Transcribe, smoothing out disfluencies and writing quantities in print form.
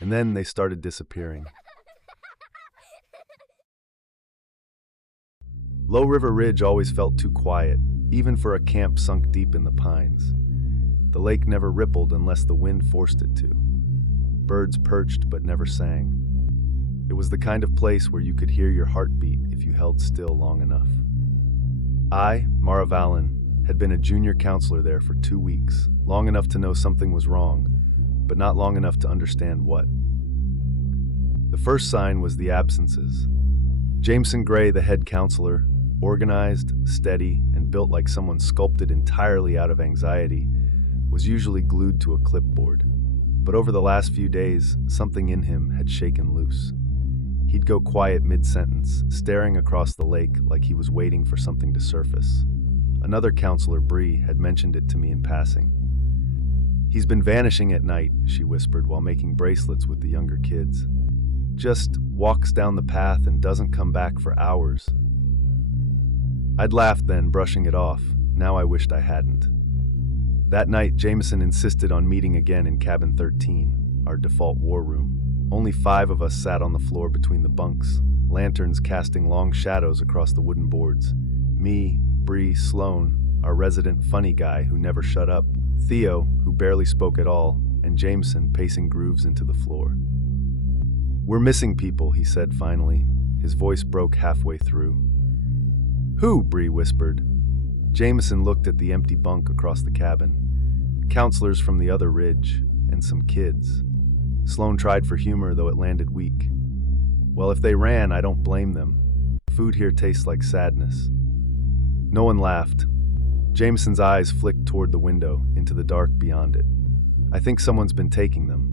And then they started disappearing. Low River Ridge always felt too quiet, even for a camp sunk deep in the pines. The lake never rippled unless the wind forced it to. Birds perched but never sang. It was the kind of place where you could hear your heartbeat if you held still long enough. I, Mara Valen, had been a junior counselor there for 2 weeks, long enough to know something was wrong, but not long enough to understand what. The first sign was the absences. Jameson Gray, the head counselor, organized, steady, and built like someone sculpted entirely out of anxiety, was usually glued to a clipboard. But over the last few days, something in him had shaken loose. He'd go quiet mid-sentence, staring across the lake like he was waiting for something to surface. Another counselor, Bree, had mentioned it to me in passing. "He's been vanishing at night," she whispered while making bracelets with the younger kids. "Just walks down the path and doesn't come back for hours." I'd laughed then, brushing it off. Now I wished I hadn't. That night, Jameson insisted on meeting again in cabin 13, our default war room. Only 5 of us sat on the floor between the bunks, lanterns casting long shadows across the wooden boards. Me, Bree, Sloan, our resident funny guy who never shut up, Theo, who barely spoke at all, and Jameson pacing grooves into the floor. "We're missing people," he said finally. His voice broke halfway through. "Who?" Bree whispered. Jameson looked at the empty bunk across the cabin. "Counselors from the other ridge, and some kids." Sloan tried for humor, though it landed weak. "Well, if they ran, I don't blame them. Food here tastes like sadness." No one laughed. Jameson's eyes flicked toward the window, into the dark beyond it. "I think someone's been taking them."